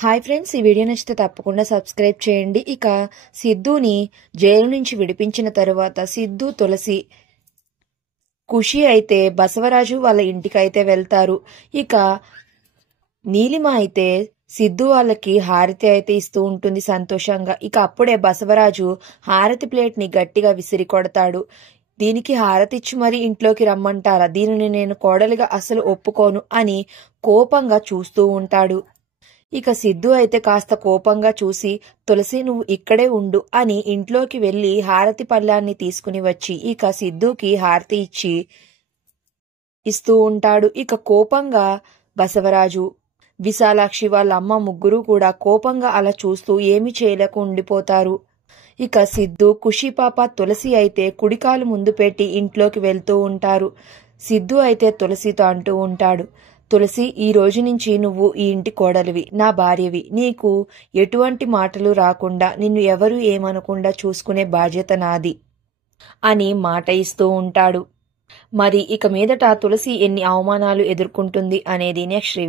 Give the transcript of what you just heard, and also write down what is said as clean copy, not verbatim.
Hi friends, ఈ video నచ్చితే తప్పకుండా సబ్స్క్రైబ్ చేయండి. ఇక సిద్ధుని జైలు నుంచి విడిపించిన తరువాత సిద్ధు, తులసి, ఖుషి అయితే బసవరాజు వాళ్ళ ఇంటికైతే వెళ్తారు. ఇక నీలిమ అయితే సిద్ధు వాళ్ళకి హారతి అయితే ఇస్తూ ఉంటుంది సంతోషంగా. ఇక అప్పుడే బసవరాజు హారతి ప్లేట్ ని గట్టిగా విసిరి కొడతాడు. దీనికి హారతిచ్చి మరీ ఇంట్లోకి రమ్మంటారా? దీనిని నేను కోడలిగా అసలు ఒప్పుకోను అని కోపంగా చూస్తూ ఉంటాడు. ఇక సిద్ధు అయితే కాస్త కోపంగా చూసి, తులసి నువ్వు ఇక్కడే ఉండు అని ఇంట్లోకి వెళ్లి హారతి పళ్ళాన్ని తీసుకుని వచ్చి ఇక సిద్ధుకి హారతి ఇస్తూ ఉంటాడు. ఇక కోపంగా బసవరాజు, విశాలాక్షి వాళ్ళ అమ్మ ముగ్గురు కూడా కోపంగా అలా చూస్తూ ఏమీ చేయలేక ఉండిపోతారు. ఇక సిద్ధు, ఖుషి పాప, తులసి అయితే కుడికాలు ముందు పెట్టి ఇంట్లోకి వెళ్తూ ఉంటారు. సిద్ధు అయితే తులసితో అంటూ ఉంటాడు, తులసి, ఈ రోజు నుంచి నువ్వు ఈ ఇంటి కోడలివి, నా భార్యవి. నీకు ఎటువంటి మాటలు రాకుండా, నిన్ను ఎవరు ఏమనకుండా చూసుకునే బాధ్యత నాది అని మాట ఇస్తూ ఉంటాడు. మరి ఇక మీదట తులసి ఎన్ని అవమానాలు ఎదుర్కొంటుంది అనేది నెక్స్ట్